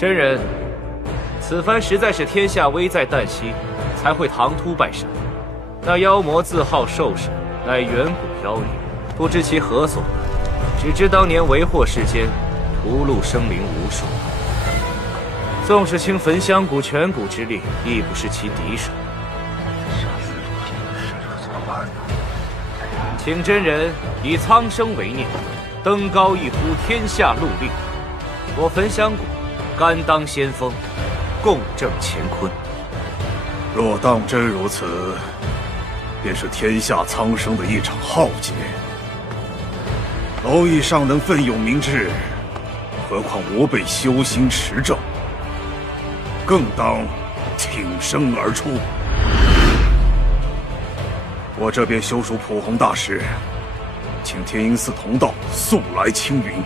真人，此番实在是天下危在旦夕，才会唐突拜山。那妖魔自号兽神，乃远古妖孽，不知其何所来，只知当年为祸世间，屠戮生灵无数。纵使倾焚香谷、全谷之力，亦不是其敌手。请真人以苍生为念，登高一呼，天下戮力。我焚香谷甘当先锋，共振乾坤。若当真如此，便是天下苍生的一场浩劫。蝼蚁尚能奋勇明志，何况我辈修心持正，更当挺身而出。我这边修属普弘大师，请天音寺同道速来青云，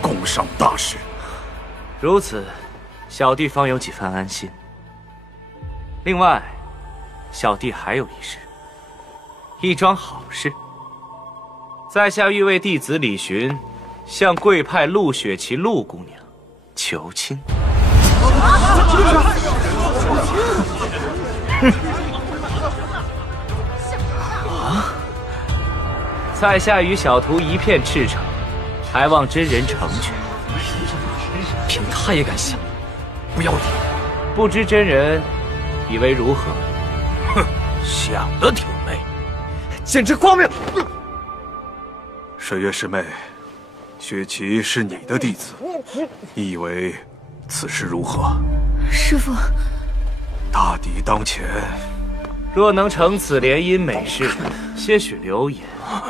共上大事。如此，小弟方有几分安心。另外，小弟还有一事，一桩好事。在下欲为弟子李寻，向贵派陆雪琪陆姑娘求亲。在下与小徒一片赤诚，还望真人成全。凭他也敢想，不要脸！不知真人以为如何？哼，想得挺美，简直荒谬！水月师妹，雪琪是你的弟子，你以为此事如何？师父，大敌当前，若能成此联姻美事，些许流言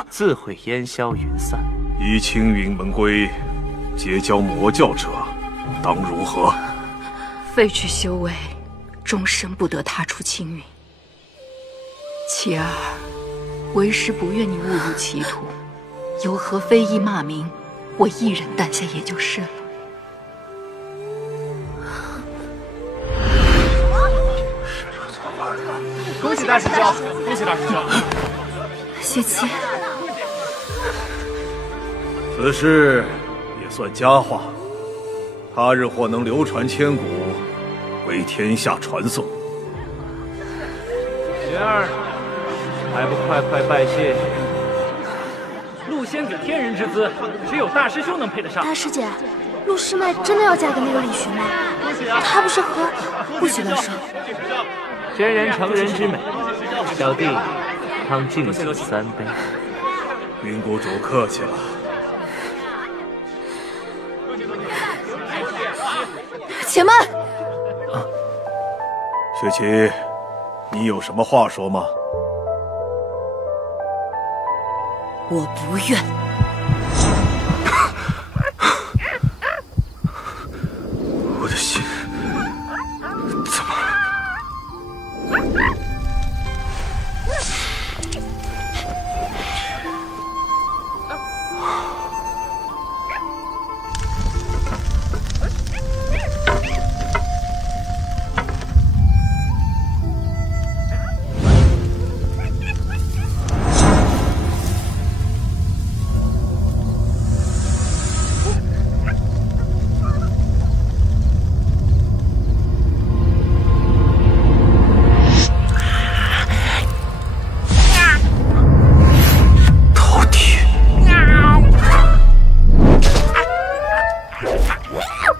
自会烟消云散。依青云门规，结交魔教者，当如何？废去修为，终身不得踏出青云。琪儿，为师不愿你误入歧途，有何非议骂名，我一人担下也就是了。恭喜大师兄！恭喜大师兄！雪琪，此事也算佳话，他日或能流传千古，为天下传颂。雪儿，还不快快拜谢？陆仙子天人之姿，只有大师兄能配得上。大师姐，陆师妹真的要嫁给那个李寻吗？她不是和……不许乱说。真人成人之美，小弟当敬酒3杯。云谷主客气了。且慢！雪琪，你有什么话说吗？我不愿。我的心怎么？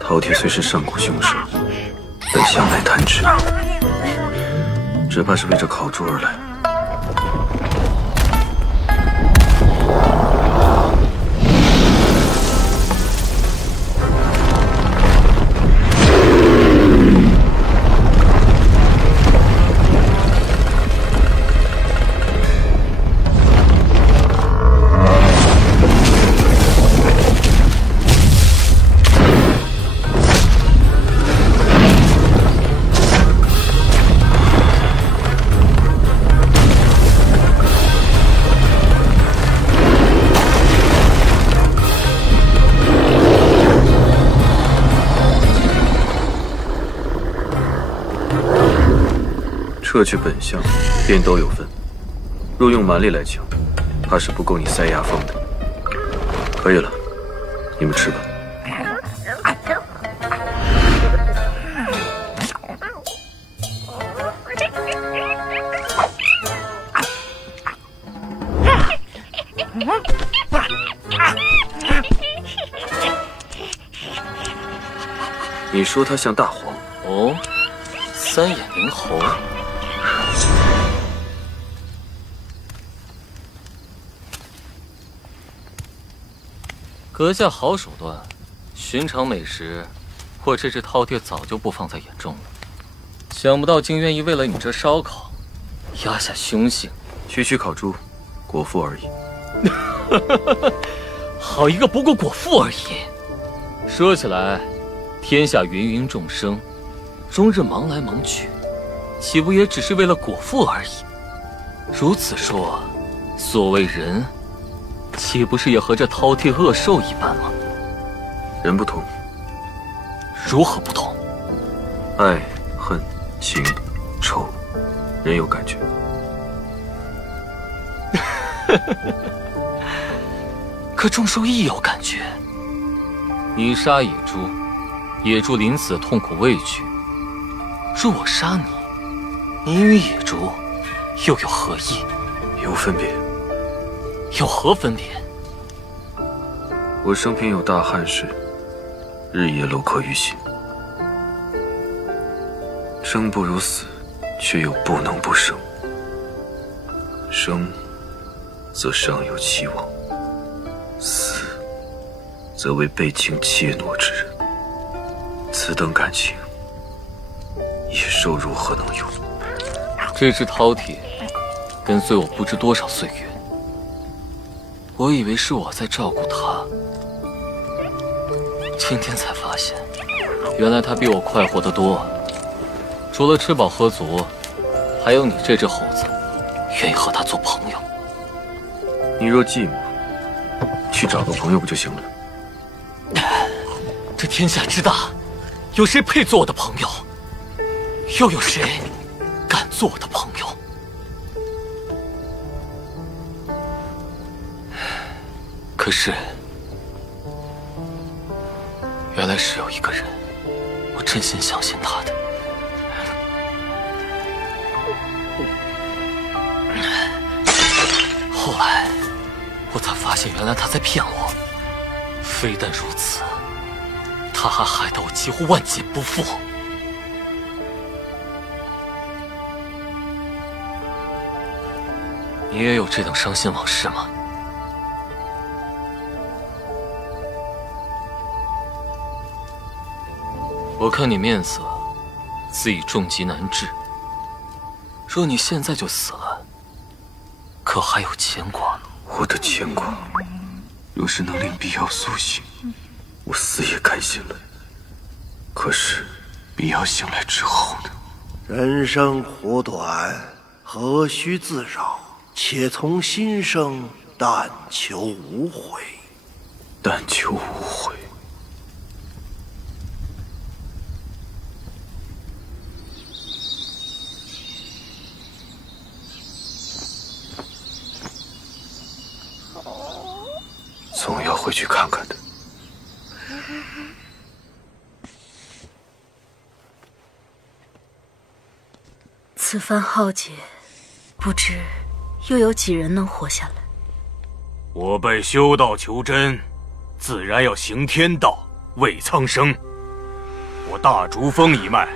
饕餮虽是上古凶兽，但向来贪吃，只怕是为这烤猪而来。撤去本相，便都有份。若用蛮力来抢，怕是不够你塞牙缝的。可以了，你们吃吧。你说他像大黄？哦，三眼灵猴。阁下好手段，寻常美食，我这只饕餮早就不放在眼中了。想不到竟愿意为了你这烧烤，压下凶性。区烤猪，果腹而已。好一个不过果腹而已。说起来，天下芸芸众生，终日忙来忙去，岂不也只是为了果腹而已？如此说，所谓人，岂不是也和这饕餮恶兽一般吗？人不同，如何不同？爱、恨、情、仇，人有感觉。可众兽亦有感觉。你杀野猪，野猪临死痛苦畏惧；若我杀你，你与野猪又有何异？有分别。有何分别？我生平有大憾事，日夜镂刻于心。生不如死，却又不能不生。生，则尚有期望；死，则为被情怯懦之人。此等感情，野兽如何能有？这只饕餮跟随我不知多少岁月，我以为是我在照顾它，今天才发现，原来它比我快活得多。除了吃饱喝足，还有你这只猴子愿意和它做朋友。你若寂寞，去找个朋友不就行了？这天下之大，有谁配做我的朋友？又有谁敢做我的朋友？可是，原来是有一个人，我真心相信他的。后来，我才发现，原来他在骗我。非但如此，他还害得我几乎万劫不复。你也有这等伤心往事吗？我看你面色，自已重疾难治。若你现在就死了，可还有牵挂？我的牵挂，若是能令必要苏醒，我死也甘心了。可是，必要醒来之后呢？人生苦短，何须自扰？且从心生，但求无悔。但求无悔。总要回去看看的。此番浩劫，不知又有几人能活下来？我辈修道求真，自然要行天道，为苍生。我大竹峰一脉，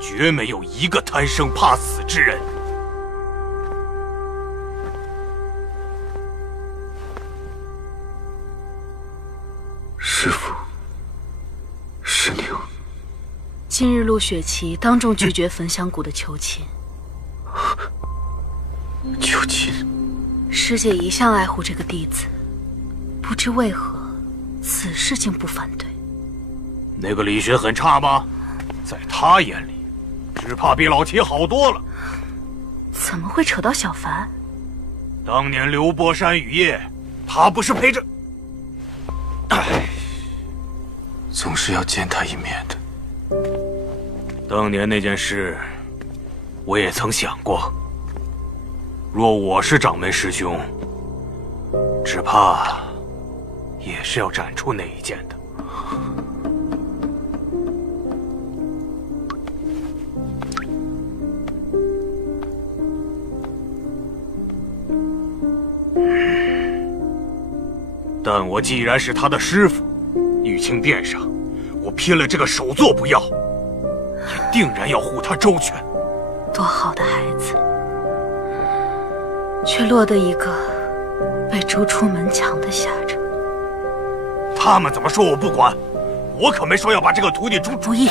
绝没有一个贪生怕死之人。师父，师娘。今日陆雪琪当众拒绝焚香谷的求亲。求亲？师姐一向爱护这个弟子，不知为何此事竟不反对。那个李玄很差吗？在他眼里，只怕比老齐好多了。怎么会扯到小凡？当年流波山雨夜，他不是陪着……总是要见他一面的。当年那件事，我也曾想过，若我是掌门师兄，只怕也是要斩出那一剑的。但我既然是他的师傅，玉清殿上，我拼了这个首座不要，也定然要护他周全。多好的孩子，却落得一个被逐出门墙的下场。他们怎么说我不管，我可没说要把这个徒弟逐出。不义。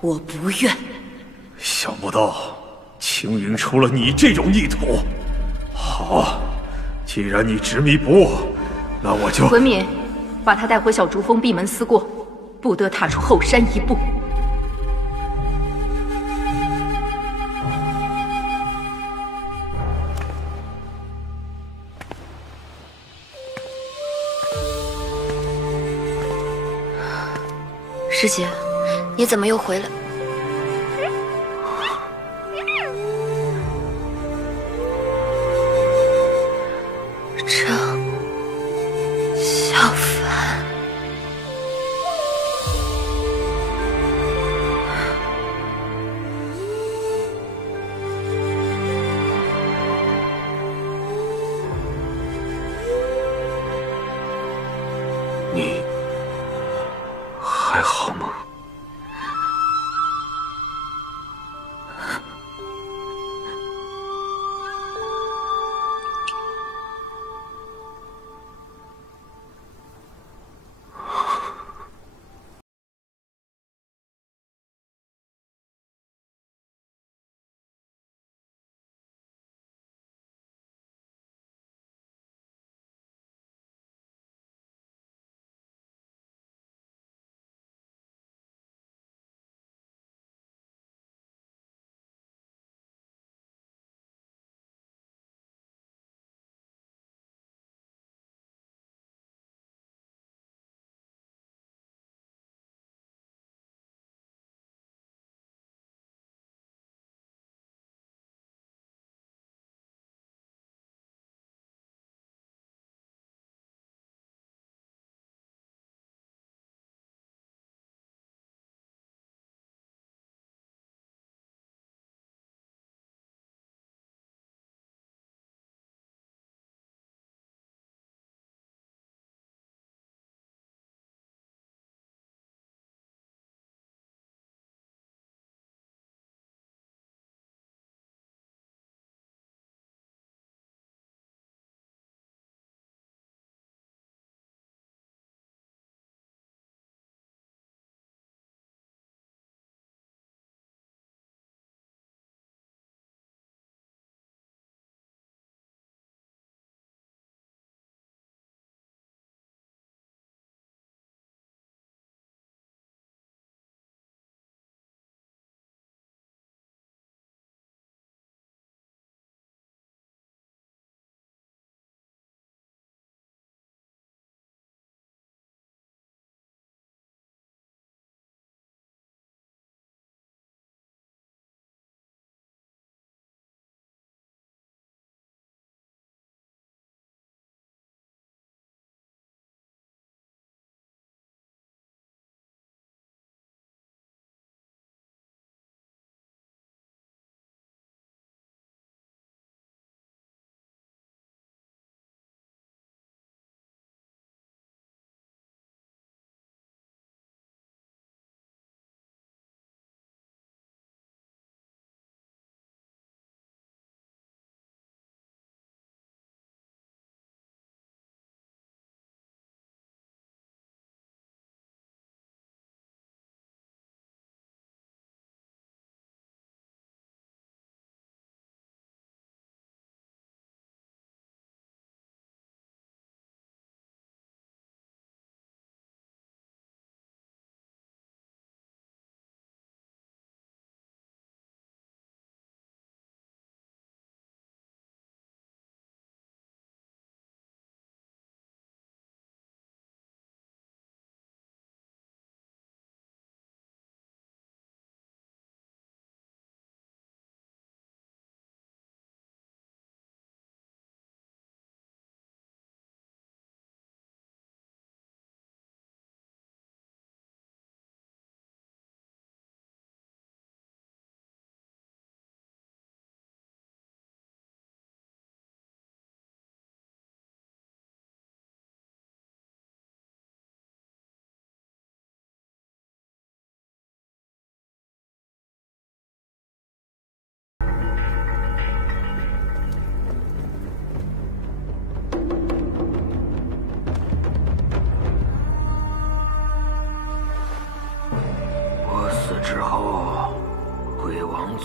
我不愿。想不到青云出了你这种逆徒。好，既然你执迷不悟，那我就……文敏，把他带回小竹峰闭门思过，不得踏出后山一步。师姐，你怎么又回来？张小凡，你还好吗？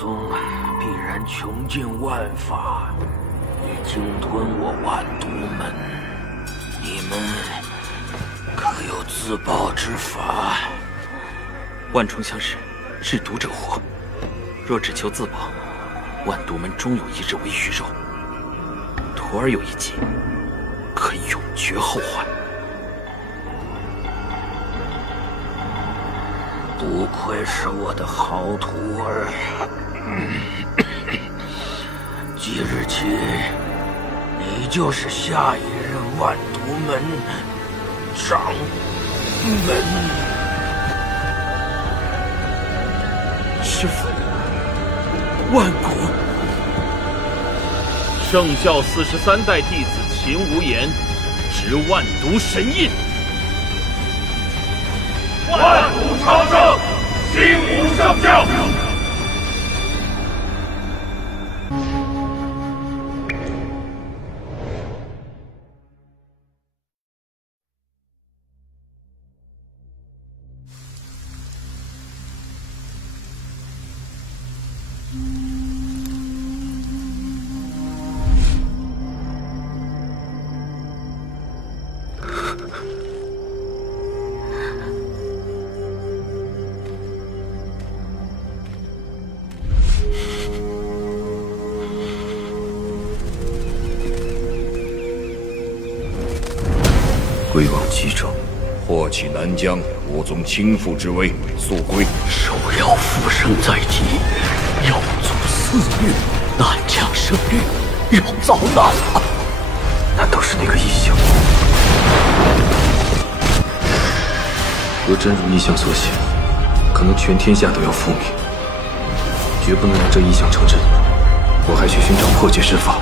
宗必然穷尽万法，以鲸吞我万毒门。你们可有自保之法？万虫相识，制毒者活。若只求自保，万毒门终有一日为鱼肉。徒儿有一计，可永绝后患。不愧是我的好徒儿。即日起，你就是下一任万毒门掌门。师父，万古圣教43代弟子秦无言，执万毒神印。万古长生，心无圣教。归往冀州，祸起南疆，我宗倾覆之危，速归。手要复生在即，妖族肆虐，南疆生灵要遭难了。难道是那个异象？若真如异象所显，可能全天下都要覆灭。绝不能让这异象成真。我还需寻找破解之法，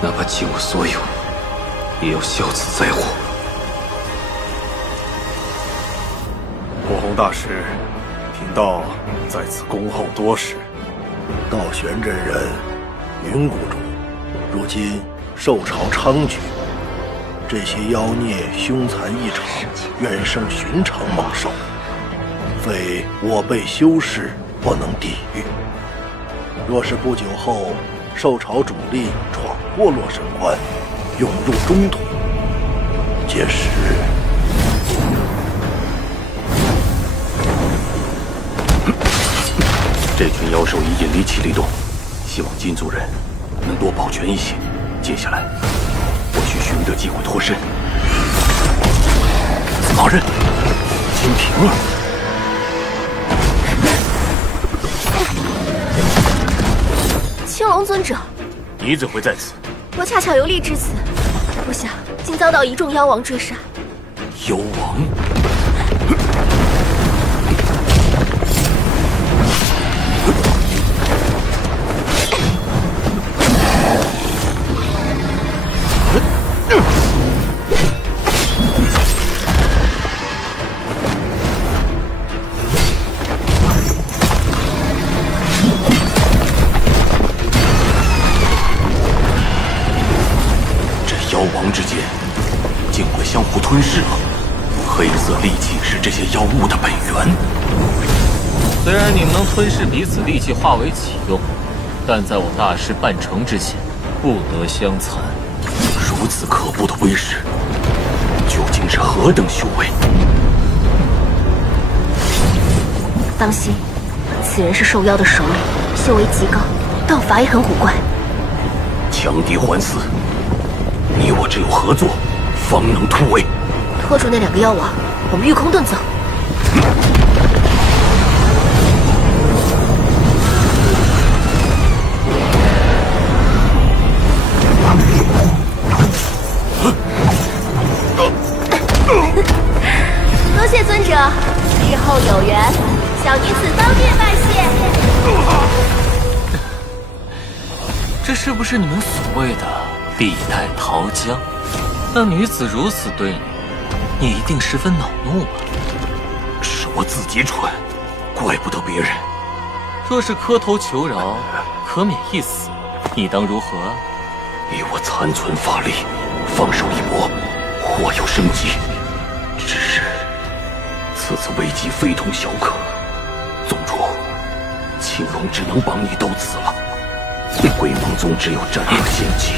哪怕尽我所有，也要消此灾祸。火红大师，贫道在此恭候多时。道玄真人，云谷主，如今兽潮猖獗，这些妖孽凶残异常，远胜寻常猛兽，非我辈修士不能抵御。若是不久后兽潮主力闯过洛神关，涌入中土，届时这群妖兽已引离奇力洞，希望金族人能多保全一些。接下来，我需寻得机会脱身。子毛人，金瓶儿。青龙尊者，你怎会在此？我恰巧游历至此，不想竟遭到一众妖王追杀。妖王？之间竟会相互吞噬了。黑色戾气是这些妖物的本源。虽然你们能吞噬彼此戾气化为己用，但在我大事办成之前，不得相残。如此可怖的威势，究竟是何等修为？当心，此人是兽妖的首领，修为极高，道法也很古怪。强敌环伺。你我只有合作，方能突围。拖住那两个妖王，我们御空遁走。多谢尊者，日后有缘，小女子当面拜谢。这是不是你们所谓的历代桃僵？那女子如此对你，你一定十分恼怒吧？是我自己蠢，怪不得别人。若是磕头求饶，可免一死，你当如何？以我残存法力，放手一搏，或有生机。只是此次危机非同小可，宗主，青龙只能帮你到此了。鬼王宗只有占领先机，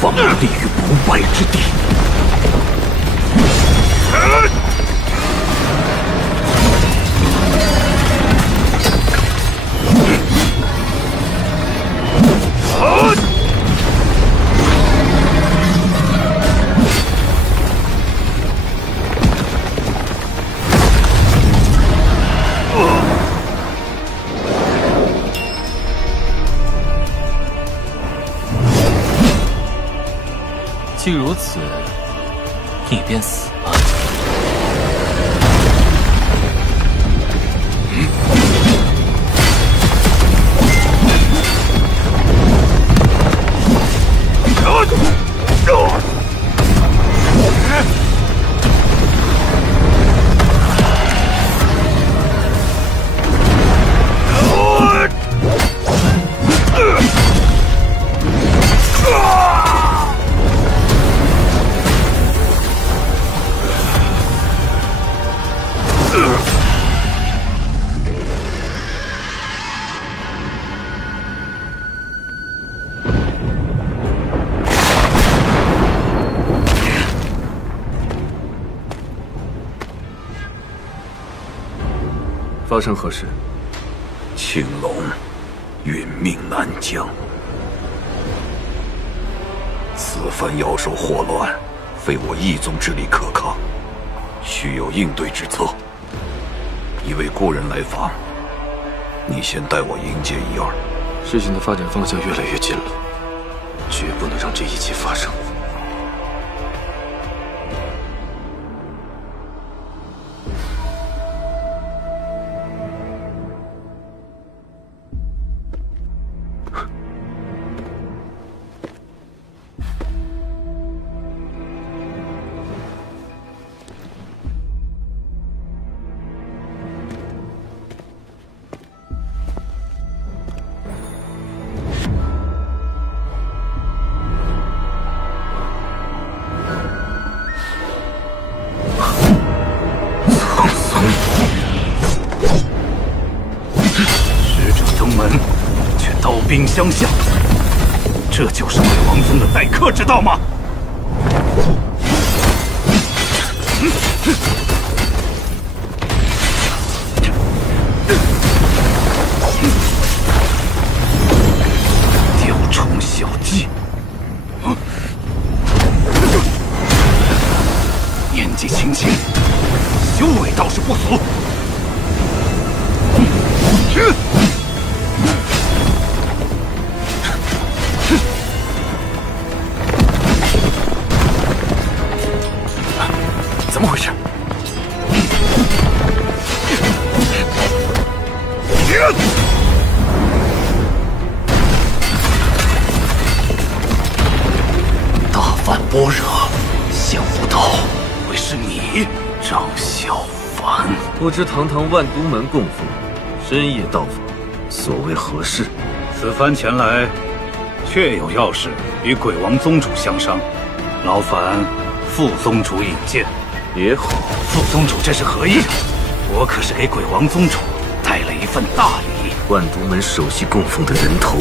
方能立于不败之地。既如此，你便死吧。发生何事？青龙运命难将，此番妖兽祸乱，非我一宗之力可抗，须有应对之策。一位故人来访，你先带我迎接一二。事情的发展方向越来越近了，绝不能让这一切发生。兵相向，这就是鬼王宗的待客之道吗？雕虫小技，年纪轻轻，修为倒是不俗。怎么回事？大范般若，想不到会是你，张小凡。不知堂堂万都门供奉，深夜到访，所为何事？此番前来，确有要事与鬼王宗主相商，劳烦副宗主引荐。也好，副宗主这是何意？我可是给鬼王宗主带了一份大礼。万都门首席供奉的人头，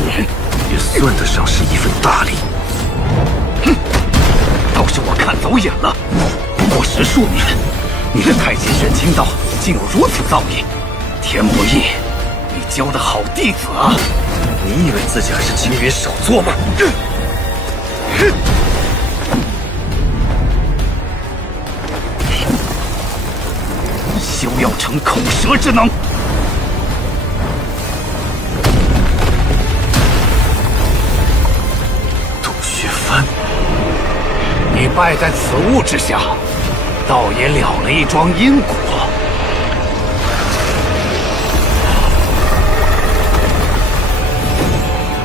也算得上是一份大礼。哼，倒是我看走眼了。不过10数年，你的太极玄清道竟有如此造诣，天不易，你教的好弟子啊！你以为自己还是青云少佐吗？休要逞口舌之能！杜雪帆，你败在此物之下，倒也了了一桩因果。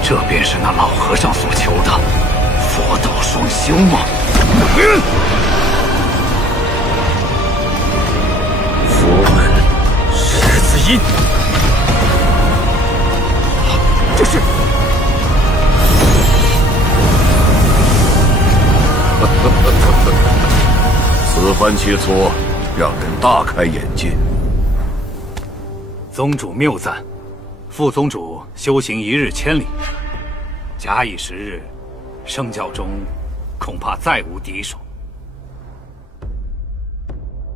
这便是那老和尚所求的佛道双修吗？佛门十字印，这是此番切磋，让人大开眼界。宗主谬赞，副宗主修行1日千里，假以时日，圣教中恐怕再无敌手。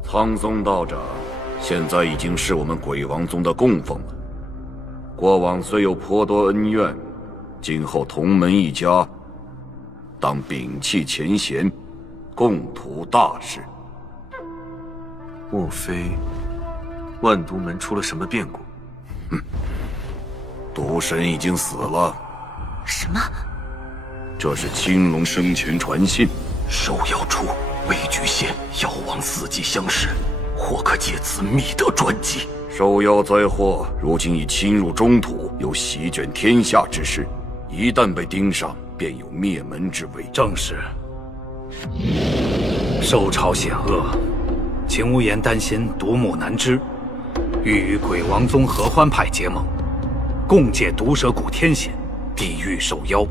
苍松道长现在已经是我们鬼王宗的供奉了。过往虽有颇多恩怨，今后同门一家，当摒弃前嫌，共图大事。莫非万毒门出了什么变故？毒神已经死了。什么？这是青龙生前传信。受妖处未局限，妖王4级相识，或可借此觅得转机。受妖灾祸如今已侵入中土，有席卷天下之势，一旦被盯上，便有灭门之危。正是。受潮险恶，秦无言担心独木难支，欲与鬼王宗合欢派结盟，共借毒蛇谷天险，地狱受妖，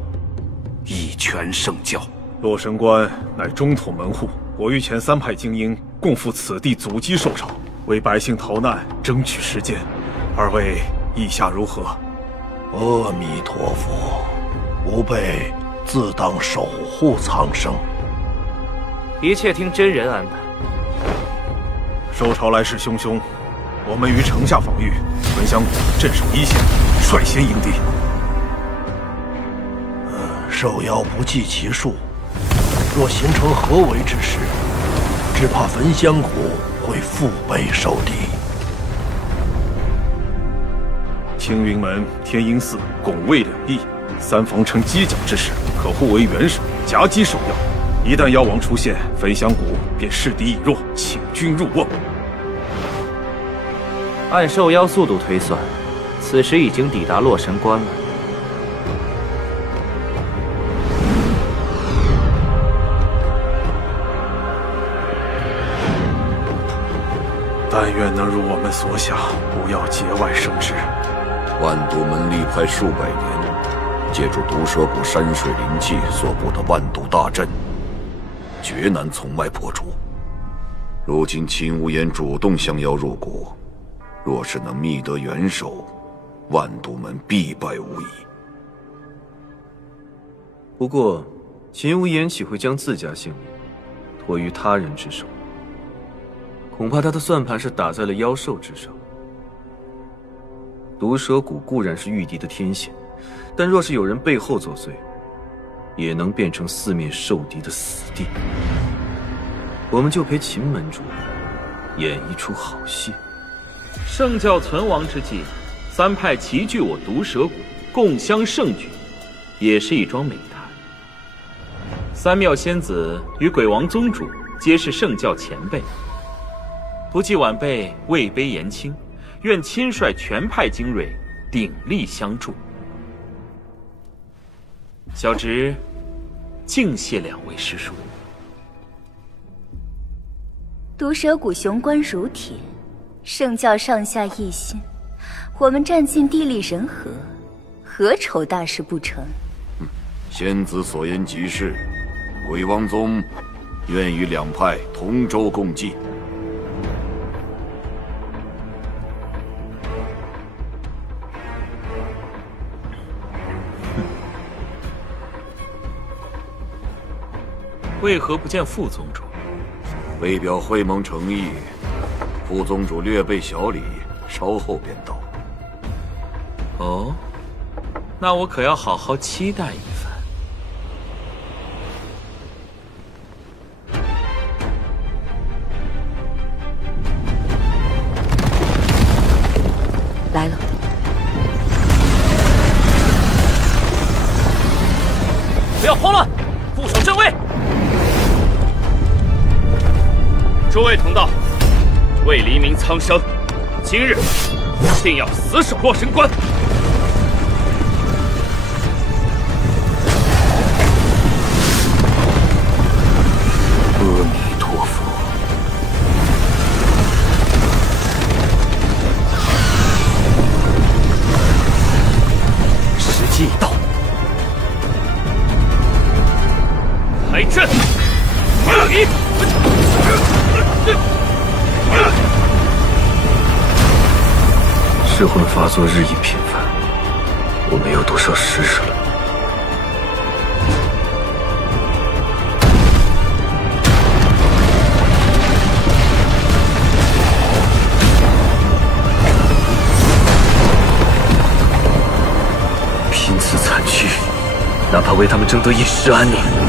以权圣教。洛神关乃中土门户，我欲前3派精英共赴此地阻击受潮，为百姓逃难争取时间。二位意下如何？阿弥陀佛，吾辈自当守护苍生。一切听真人安排。受潮来势汹汹，我们于城下防御，焚香谷镇守一线，率先迎敌。受妖不计其数，若形成合围之势，只怕焚香谷会腹背受敌。青云门、天鹰寺拱卫2翼，3方成犄角之势，可互为元首，夹击受妖。一旦妖王出现，焚香谷便势敌已弱，请君入瓮。按受妖速度推算，此时已经抵达洛神关了。但愿能如我们所想，不要节外生枝。万毒门历派数百年，借助毒蛇谷山水灵气所布的万毒大阵，绝难从外破除。如今秦无言主动相邀入谷，若是能觅得元首，万毒门必败无疑。不过，秦无言岂会将自家性命托于他人之手？恐怕他的算盘是打在了妖兽之上。毒蛇谷固然是御敌的天险，但若是有人背后作祟，也能变成4面受敌的死地。我们就陪秦门主演一出好戏。圣教存亡之际，3派齐聚我毒蛇谷，共襄盛举，也是一桩美谈。三妙仙子与鬼王宗主皆是圣教前辈，不计晚辈位卑言轻，愿亲率全派精锐鼎力相助。小侄敬谢2位师叔。毒蛇谷雄关如铁，圣教上下一心，我们占尽地利人和，何愁大事不成？仙子所言极是，鬼王宗愿与2派同舟共济。为何不见副宗主？为表会盟诚意，副宗主略备小礼，稍后便到。哦，那我可要好好期待一番。来了。不要慌乱，固守阵位。诸位同道，为黎民苍生，今日定要死守洛神关。阿弥陀佛。时机已到，开阵！噬魂发作日益频繁，我没有多少诗书了。拼死惨去，哪怕为他们争得一时安宁。